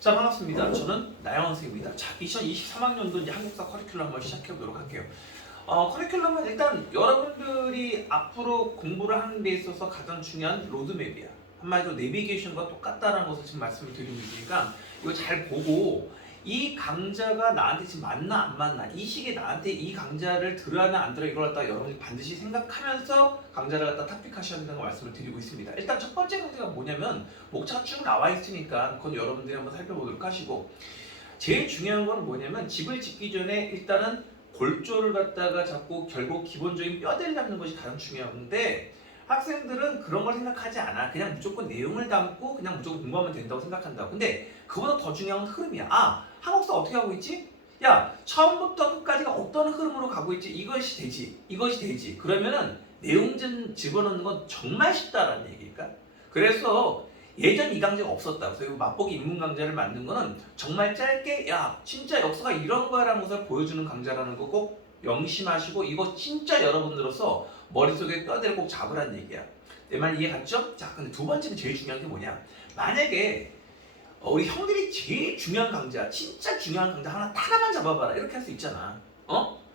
자, 반갑습니다. 저는 나영원 선생님입니다. 자, 2023학년도 이제 한국사 커리큘럼 한번 시작해 보도록 할게요. 커리큘럼은 일단 여러분들이 앞으로 공부를 하는 데 있어서 가장 중요한 로드맵이야. 한마디로 내비게이션과 똑같다는 것을 지금 말씀을 드리고 있으니까 이거 잘 보고 이 강좌가 나한테 지금 맞나 안 맞나, 이 시기에 나한테 이 강좌를 들어야나 안 들어야, 이걸 갖다가 여러분이 반드시 생각하면서 강좌를 갖다 탑픽하셔야 된다는 말씀을 드리고 있습니다. 일단 첫 번째 강좌가 뭐냐면 목차가 쭉 나와 있으니까 그건 여러분들이 한번 살펴보도록 하시고, 제일 중요한 건 뭐냐면 집을 짓기 전에 일단은 골조를 갖다가 잡고 결국 기본적인 뼈대를 잡는 것이 가장 중요한데, 학생들은 그런 걸 생각하지 않아. 그냥 무조건 내용을 담고 그냥 무조건 공부하면 된다고 생각한다고. 근데 그보다 더 중요한 건 흐름이야. 한국사 어떻게 하고 있지? 야, 처음부터 끝까지가 어떤 흐름으로 가고 있지? 이것이 되지. 이것이 되지. 그러면은 내용 좀 집어넣는 건 정말 쉽다라는 얘기일까? 그래서 예전 이 강좌가 없었다. 그래서 맛보기 인문 강좌를 만든 거는 정말 짧게, 야, 진짜 역사가 이런 거라는 것을 보여주는 강좌라는 거 꼭 명심하시고, 이거 진짜 여러분들로서 머릿속에 뼈대를 꼭 잡으라는 얘기야. 내 말 이해 갔죠? 자, 근데 두 번째는 제일 중요한 게 뭐냐? 만약에 우리 형들이 제일 중요한 강좌, 진짜 중요한 강좌 하나만 잡아봐라, 이렇게 할 수 있잖아.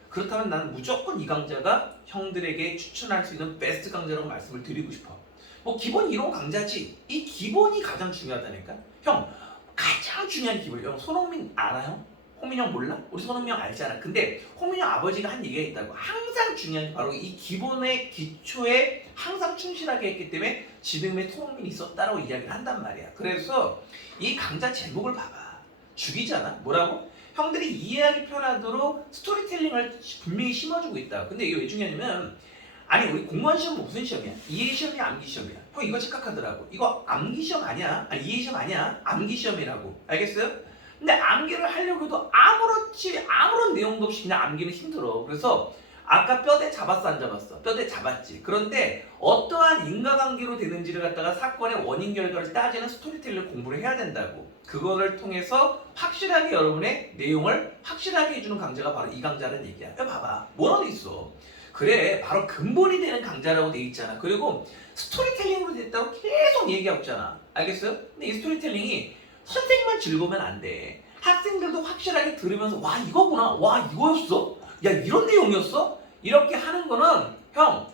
그렇다면 나는 무조건 이 강좌가 형들에게 추천할 수 있는 베스트 강좌라고 말씀을 드리고 싶어. 뭐 기본 이론 강좌지, 이 기본이 가장 중요하다니까. 형, 가장 중요한 기본. 형, 손흥민 알아요? 홍민이 형 몰라? 우리 손흥민 형 알잖아. 근데 홍민이 형 아버지가 한 얘기가 있다고. 항상 중요한 게 바로 이 기본의 기초에 항상 충실하게 했기 때문에 지금의 손흥민이 있었다라고 이야기를 한단 말이야. 그래서 이 강좌 제목을 봐봐. 죽이잖아. 뭐라고? 형들이 이해하기 편하도록 스토리텔링을 분명히 심어주고 있다. 근데 이게 왜 중요하냐면, 아니 우리 공무원 시험은 무슨 시험이야? 이해 시험이야, 암기 시험이야? 형 이거 착각하더라고. 이거 암기 시험 아니야? 아니 이해 시험 아니야? 암기 시험이라고. 알겠어요? 근데 암기를 하려고 해도 아무런 내용도 없이 그냥 암기는 힘들어. 그래서 아까 뼈대 잡았어 안 잡았어? 뼈대 잡았지. 그런데 어떠한 인과관계로 되는지를 갖다가 사건의 원인 결과를 따지는 스토리텔링을 공부를 해야 된다고. 그거를 통해서 확실하게 여러분의 내용을 확실하게 해주는 강좌가 바로 이 강좌라는 얘기야. 야, 봐봐. 뭐라고 있어? 그래, 바로 근본이 되는 강좌라고 돼 있잖아. 그리고 스토리텔링으로 됐다고 계속 얘기하고 있잖아. 알겠어요? 근데 이 스토리텔링이 선생님만 즐거우면 안 돼. 학생들도 확실하게 들으면서 와 이거구나, 와 이거였어? 야 이런 내용이었어? 이렇게 하는 거는 형,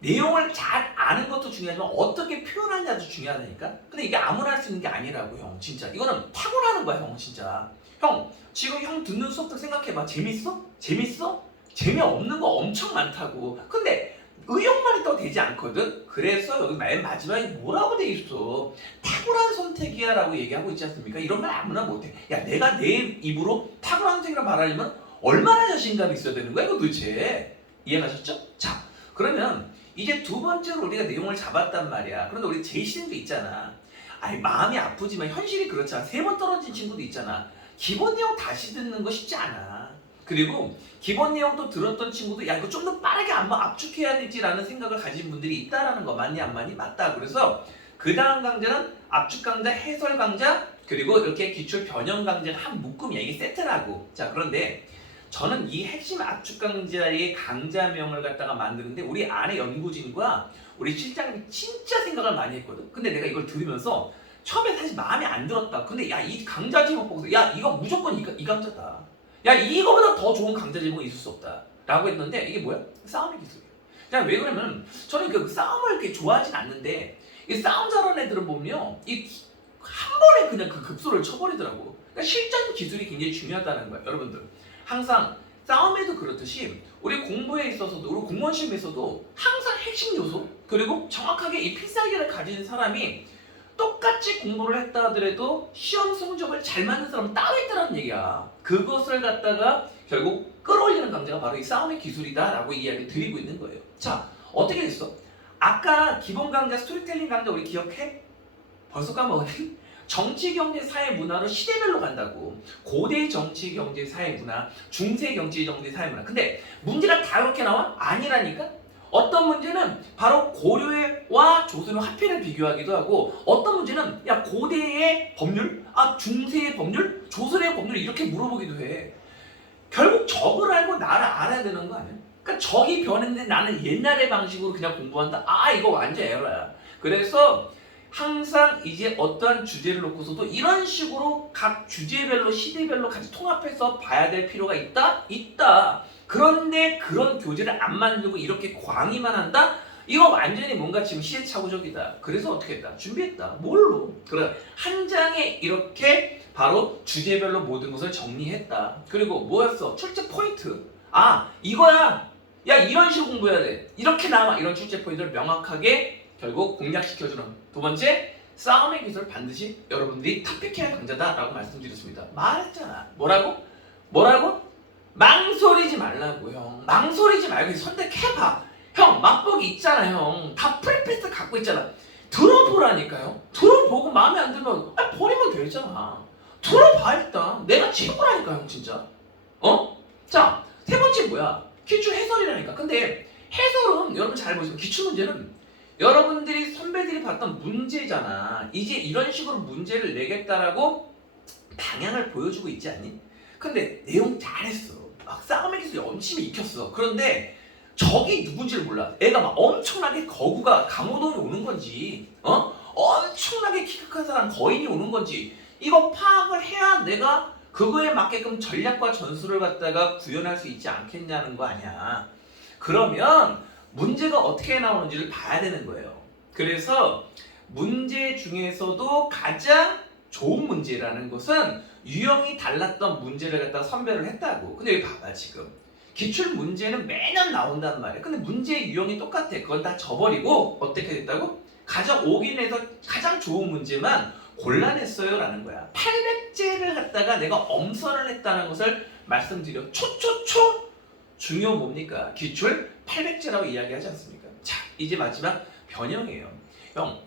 내용을 잘 아는 것도 중요하지만 어떻게 표현하냐도 중요하다니까. 근데 이게 아무나 할 수 있는 게 아니라고. 형 진짜 이거는 타고나는 거야. 형 진짜. 형 지금 형 듣는 수업들 생각해봐. 재밌어? 재밌어? 재미없는 거 엄청 많다고. 근데 의욕만 있다고 되지 않거든. 그래서 여기 맨 마지막에 뭐라고 돼 있어? 탁월한 선택이야 라고 얘기하고 있지 않습니까? 이런 말 아무나 못해. 야, 내가 내 입으로 탁월한 선택이라 말하려면 얼마나 자신감이 있어야 되는 거야 이거 도대체. 이해가셨죠? 자, 그러면 이제 두 번째로 우리가 내용을 잡았단 말이야. 그런데 우리 제시된 게 있잖아. 아니 마음이 아프지만 현실이 그렇잖아. 3번 떨어진 친구도 있잖아. 기본 내용 다시 듣는 거 쉽지 않아. 그리고 기본 내용도 들었던 친구도 야 이거 좀 더 빠르게 한번 압축해야 되지라는 생각을 가진 분들이 있다라는 거. 맞니 안 맞니? 맞다. 그래서 그 다음 강좌는 압축 강좌, 해설 강좌, 그리고 이렇게 기출 변형 강좌가 한 묶음이야. 이게 세트라고. 자, 그런데 저는 이 핵심 압축 강좌의 강좌명을 갖다가 만드는데 우리 안에 연구진과 우리 실장님이 진짜 생각을 많이 했거든. 근데 내가 이걸 들으면서 처음에 사실 마음에 안 들었다. 근데 야 이 강좌 제목 보고서 야 이거 무조건 이 강좌다. 야 이거보다 더 좋은 강좌 제목이 있을 수 없다 라고 했는데, 이게 뭐야? 싸움의 기술이에요. 그냥 왜 그러면 저는 그 싸움을 이렇게 좋아하진 않는데, 이 싸움 잘하는 애들은 보면 이 한 번에 그냥 그 급소를 쳐버리더라고. 그러니까 실전 기술이 굉장히 중요하다는 거야. 여러분들 항상 싸움에도 그렇듯이 우리 공부에 있어서도, 우리 공무원 시험에서도 항상 핵심 요소, 그리고 정확하게 이 필살기를 가진 사람이 똑같이 공부를 했다 하더라도 시험 성적을 잘 맞는 사람은 따로 있다는 얘기야. 그것을 갖다가 결국 끌어올리는 강좌가 바로 이 싸움의 기술이다 라고 이야기를 드리고 있는 거예요. 자, 어떻게 됐어? 아까 기본 강좌, 스토리텔링 강좌 우리 기억해? 벌써 까먹었니? 정치, 경제, 사회, 문화로 시대별로 간다고. 고대 정치, 경제, 사회, 문화, 중세 정치, 경제, 사회, 문화. 근데 문제가 다 그렇게 나와? 아니라니까? 어떤 문제는 바로 고려와 조선의 화폐를 비교하기도 하고, 어떤 문제는 야 고대의 법률, 중세의 법률, 조선의 법률 이렇게 물어보기도 해. 결국 적을 알고 나를 알아야 되는 거 아니야? 그러니까 적이 변했는데 나는 옛날의 방식으로 그냥 공부한다? 이거 완전 에러야. 그래서 항상 이제 어떠한 주제를 놓고서도 이런 식으로 각 주제별로 시대별로 같이 통합해서 봐야 될 필요가 있다? 있다. 그런데 그런 교재를 안 만들고 이렇게 광의만 한다? 이거 완전히 뭔가 지금 시대착오적이다. 그래서 어떻게 했다? 준비했다. 뭘로? 그래, 한 장에 이렇게 바로 주제별로 모든 것을 정리했다. 그리고 뭐였어? 출제 포인트. 아, 이거야. 야, 이런 식으로 공부해야 돼. 이렇게 나와. 이런 출제 포인트를 명확하게 결국 공략시켜주는. 두 번째, 싸움의 기술 반드시 여러분들이 탑픽해야 강자다라고 말씀드렸습니다. 말했잖아. 뭐라고? 망설이지 말라고, 형. 망설이지 말고 선택해봐. 형, 맛보기 있잖아, 형. 다 프리패스 갖고 있잖아. 들어보라니까요. 들어보고 마음에 안 들면 버리면 되잖아. 들어봐 일단. 내가 최고라니까, 형, 진짜. 자, 세 번째 뭐야? 기출 해설이라니까. 근데 해설은 여러분 잘 보시면 기출 문제는 여러분들이 선배들이 봤던 문제잖아. 이제 이런 식으로 문제를 내겠다라고 방향을 보여주고 있지 않니? 근데 내용 잘했어. 막 싸움의 기술 열심히 익혔어. 그런데 적이 누군지를 몰라. 애가 막 엄청나게 거구가 강호동이 오는 건지, 엄청나게 키 큰 사람 거인이 오는 건지 이거 파악을 해야 내가 그거에 맞게끔 전략과 전술을 갖다가 구현할 수 있지 않겠냐는 거 아니야. 그러면 문제가 어떻게 나오는지를 봐야 되는 거예요. 그래서 문제 중에서도 가장 좋은 문제라는 것은 유형이 달랐던 문제를 갖다가 선별을 했다고. 근데 여기 봐봐 지금. 기출 문제는 매년 나온단 말이야. 근데 문제의 유형이 똑같아. 그건 다 져버리고 어떻게 됐다고? 가장 오긴해서 가장 좋은 문제만 골라냈어요 라는 거야. 800제를 갖다가 내가 엄선을 했다는 것을 말씀드려. 초초초 중요 뭡니까? 기출 800제라고 이야기하지 않습니까? 자, 이제 마지막 변형이에요. 형,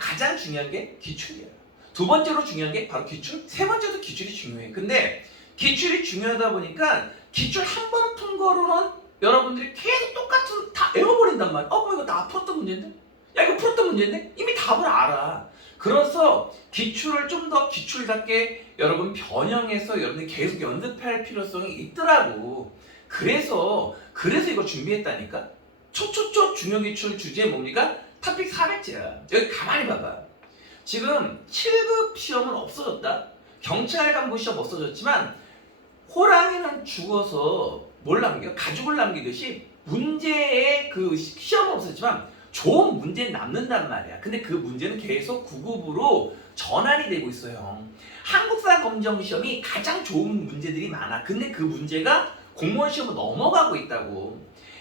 가장 중요한 게 기출이야. 두 번째로 중요한 게 바로 기출. 세 번째도 기출이 중요해. 근데 기출이 중요하다 보니까 기출 한 번 통과로는 여러분들이 계속 똑같은 다 외워버린단 말이야. 그럼 이거 나 풀었던 문제인데? 야, 이거 풀었던 문제인데? 이미 답을 알아. 그래서 기출을 좀 더 기출답게 여러분 변형해서 여러분들이 계속 연습할 필요성이 있더라고. 그래서 이거 준비했다니까. 초초초 중요기출 주제 뭡니까? 탑픽 400제야. 여기 가만히 봐봐. 지금 7급 시험은 없어졌다. 경찰 간부 시험 없어졌지만 호랑이는 죽어서 뭘 남겨? 가죽을 남기듯이 문제의 그 시험은 없었지만 좋은 문제는 남는단 말이야. 근데 그 문제는 계속 9급으로 전환이 되고 있어요. 한국사 검정 시험이 가장 좋은 문제들이 많아. 근데 그 문제가 공무원 시험을 넘어가고 있다고.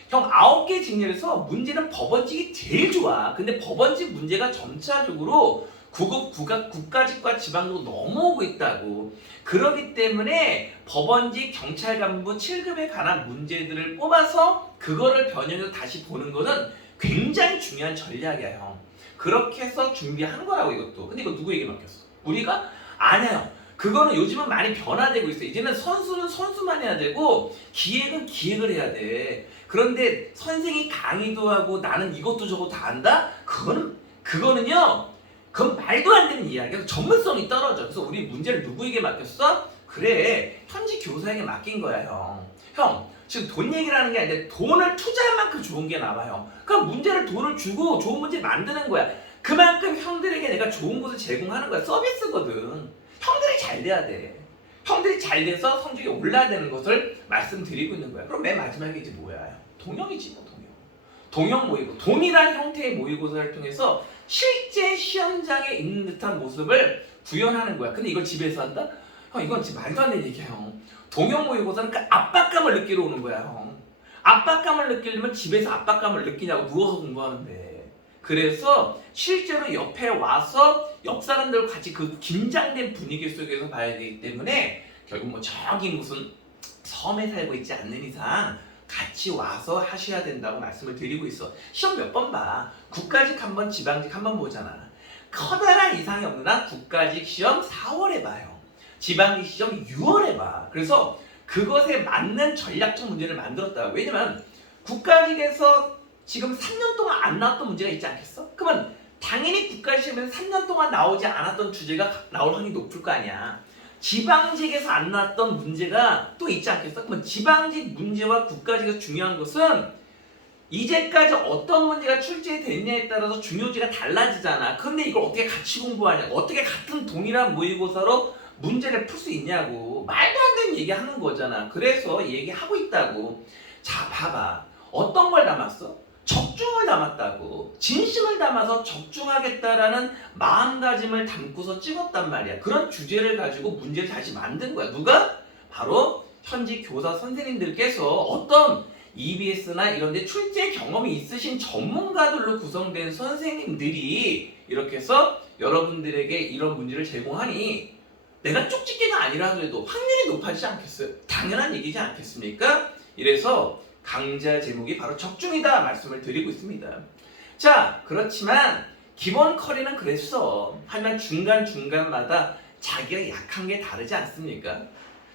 형 9개 직렬에서 문제는 법원직이 제일 좋아. 근데 법원직 문제가 점차적으로 9급, 국가직과 지방으로 넘어오고 있다고. 그렇기 때문에 법원직, 경찰간부 7급에 관한 문제들을 뽑아서 그거를 변형해서 다시 보는 거는 굉장히 중요한 전략이야, 형. 그렇게 해서 준비한 거라고 이것도. 근데 이거 누구에게 맡겼어? 우리가? 아니에요. 그거는 요즘은 많이 변화되고 있어. 이제는 선수는 선수만 해야 되고 기획은 기획을 해야 돼. 그런데 선생이 강의도 하고 나는 이것도 저것도 다 안다? 그거는요. 그건 말도 안 되는 이야기야. 그래서 전문성이 떨어져. 그래서 우리 문제를 누구에게 맡겼어? 그래, 현지 교사에게 맡긴 거야, 형. 형, 지금 돈 얘기를 하는 게 아니라 돈을 투자할 만큼 좋은 게 나와, 형. 그럼 문제를 돈을 주고 좋은 문제 만드는 거야. 그만큼 형들에게 내가 좋은 것을 제공하는 거야. 서비스거든. 형들이 잘 돼야 돼. 형들이 잘 돼서 성적이 올라야 되는 것을 말씀드리고 있는 거야. 그럼 맨 마지막에 이제 뭐야? 동형이지, 뭐 동형. 동형 모의고, 동일한 형태의 모의고사를 통해서 실제 시험장에 있는 듯한 모습을 구현하는 거야. 근데 이걸 집에서 한다? 형, 이건 지금 말도 안 되는 얘기야, 형. 동형 모의고사는 그 압박감을 느끼러 오는 거야, 형. 압박감을 느끼려면 집에서 압박감을 느끼냐고 누워서 공부하는데. 그래서 실제로 옆에 와서 옆 사람들과 같이 그 긴장된 분위기 속에서 봐야 되기 때문에 결국 뭐 저기 무슨 섬에 살고 있지 않는 이상 같이 와서 하셔야 된다고 말씀을 드리고 있어. 시험 몇 번 봐. 국가직 한 번, 지방직 한 번 보잖아. 커다란 이상이 없는 한 국가직 시험 4월에 봐요. 지방직 시험 6월에 봐. 그래서 그것에 맞는 전략적 문제를 만들었다고. 왜냐면 국가직에서 지금 3년 동안 안 나왔던 문제가 있지 않겠어? 그러면 당연히 국가시험에서 3년 동안 나오지 않았던 주제가 나올 확률이 높을 거 아니야. 지방직에서 안 나왔던 문제가 또 있지 않겠어? 그러면 지방직 문제와 국가직에서 중요한 것은 이제까지 어떤 문제가 출제됐냐에 따라서 중요지가 달라지잖아. 근데 이걸 어떻게 같이 공부하냐? 어떻게 같은 동일한 모의고사로 문제를 풀 수 있냐고. 말도 안 되는 얘기 하는 거잖아. 그래서 얘기하고 있다고. 자, 봐봐. 어떤 걸 담았어? 적중을 담았다고. 진심을 담아서 적중하겠다라는 마음가짐을 담고서 찍었단 말이야. 그런 주제를 가지고 문제를 다시 만든 거야. 누가? 바로 현지 교사 선생님들께서 어떤 EBS나 이런 데 출제 경험이 있으신 전문가들로 구성된 선생님들이 이렇게 해서 여러분들에게 이런 문제를 제공하니 내가 쪽집게가 아니라 하더라도 확률이 높아지지 않겠어요? 당연한 얘기지 않겠습니까? 이래서 강좌 제목이 바로 적중이다 말씀을 드리고 있습니다. 자, 그렇지만 기본 커리는 그랬어. 하지만 중간중간마다 자기가 약한 게 다르지 않습니까?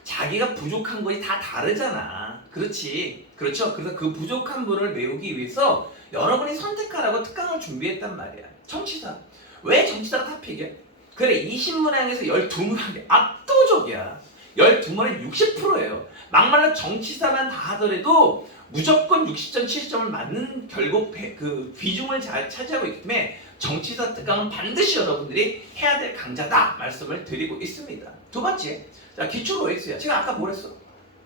자기가 부족한 것이 다 다르잖아. 그렇지. 그렇죠. 그래서 그 부족한 부분을 메우기 위해서 여러분이 선택하라고 특강을 준비했단 말이야. 정치사. 왜 정치사가 탑픽이야? 그래, 20문항에서 12문항이 압도적이야. 12문항이 60%예요. 막말로 정치사만 다 하더라도 무조건 60점, 70점을 맞는 결국 그 비중을 잘 차지하고 있기 때문에 정치사 특강은 반드시 여러분들이 해야 될 강좌다 말씀을 드리고 있습니다. 두 번째, 자, 기출 OX야. 제가 아까 뭐랬어?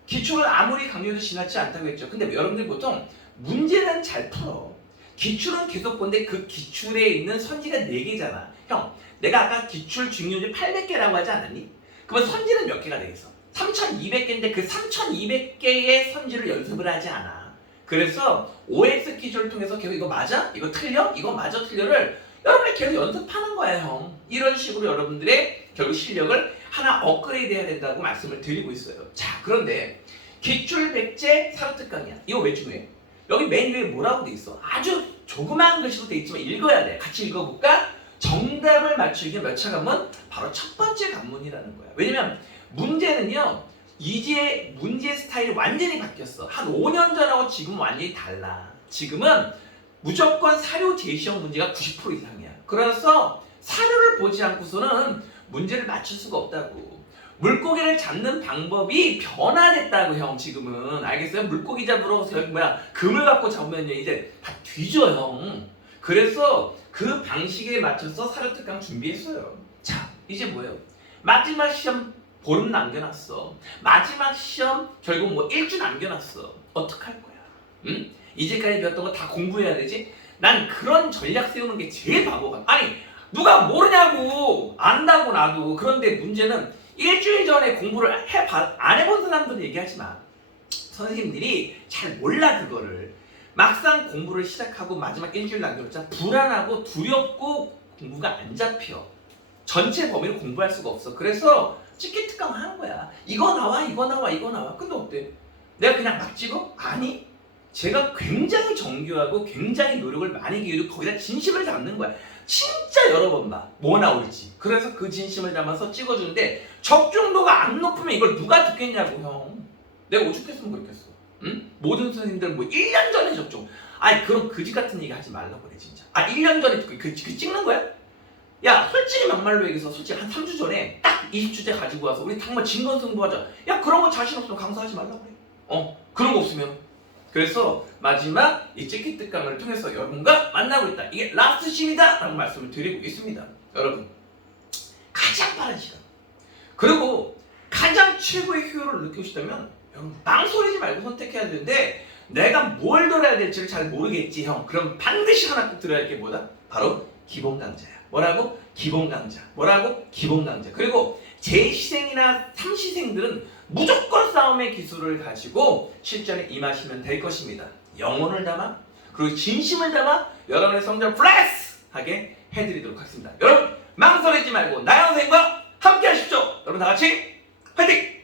기출은 아무리 강조해도 지나치 않다고 했죠. 근데 여러분들 보통 문제는 잘 풀어. 기출은 계속 본데 그 기출에 있는 선지가 4개잖아. 형, 내가 아까 기출 중요지 800개라고 하지 않았니? 그러면 선지는 몇 개가 되겠어? 3200개인데 그 3200개의 선지를 연습을 하지 않아. 그래서 OX 기술을 통해서 계속 이거 맞아? 이거 틀려? 이거 맞아? 틀려를 여러분이 계속 연습하는 거야, 형. 이런 식으로 여러분들의 결국 실력을 하나 업그레이드 해야 된다고 말씀을 드리고 있어요. 자, 그런데 기출 백제 사료특강이야. 이거 왜 중요해? 여기 맨 위에 뭐라고 돼 있어? 아주 조그마한 글씨로 돼 있지만 읽어야 돼. 같이 읽어볼까? 정답을 맞추기 몇 차 관문? 바로 첫 번째 관문이라는 거야. 왜냐면 문제는요, 이제 문제 스타일이 완전히 바뀌었어. 한 5년 전하고 지금은 완전히 달라. 지금은 무조건 사료 제시형 문제가 90% 이상이야. 그래서 사료를 보지 않고서는 문제를 맞출 수가 없다고. 물고기를 잡는 방법이 변화됐다고, 형. 지금은 알겠어요? 물고기 잡으러 금을 갖고 잡으면 이제 다 뒤져, 형. 그래서 그 방식에 맞춰서 사료특강 준비했어요. 자, 이제 뭐예요? 마지막 시험 보름 남겨놨어. 마지막 시험 결국 뭐 1주 남겨놨어. 어떡할 거야? 응? 이제까지 배웠던 거 다 공부해야 되지? 난 그런 전략 세우는 게 제일 바보가. 아니, 누가 모르냐고. 안다고 나도. 그런데 문제는 일주일 전에 공부를 안 해본 사람들은 얘기하지 마. 선생님들이 잘 몰라 그거를. 막상 공부를 시작하고 마지막 일주일 남겨놓자 불안하고 두렵고 공부가 안 잡혀. 전체 범위를 공부할 수가 없어. 그래서 찍기 특강 하는 거야. 이거 나와, 이거 나와, 이거 나와. 근데 어때? 내가 그냥 막 찍어? 아니. 제가 굉장히 정교하고 굉장히 노력을 많이 기울이고 거기다 진심을 담는 거야. 진짜 여러 번 봐. 뭐 나올지. 그래서 그 진심을 담아서 찍어주는데 적중도가 안 높으면 이걸 누가 듣겠냐고, 형. 내가 오죽했으면 그랬겠어. 응? 모든 선생님들 뭐 1년 전에 적중. 아니, 그런 거지 같은 얘기 하지 말라고 그래, 진짜. 아, 1년 전에 그 찍는 거야? 야, 솔직히 막말로 얘기해서 솔직히 한 3주 전에 딱 20주제 가지고 와서 우리 당번 진건승부하자. 야, 그런 거 자신 없으면 강사하지 말라고 그래. 그런 거 없으면. 그래서 마지막 이 찍기 특강을 통해서 여러분과 만나고 있다. 이게 라스트 씬이다 라고 말씀을 드리고 있습니다. 여러분, 가장 빠른 시간, 그리고 가장 최고의 효율을 느끼고 싶다면 여러분 망설이지 말고 선택해야 되는데 내가 뭘 들어야 될지를 잘 모르겠지, 형. 그럼 반드시 하나 꼭 들어야 할 게 뭐다? 바로 기본 강좌야. 뭐라고? 기본 강좌. 뭐라고? 기본 강좌. 그리고 제2시생이나 3시생들은 무조건 싸움의 기술을 가지고 실전에 임하시면 될 것입니다. 영혼을 담아, 그리고 진심을 담아 여러분의 성적을 플렉스하게 해드리도록 하겠습니다. 여러분, 망설이지 말고 나영 선생님과 함께 하십시오. 여러분 다 같이 화이팅!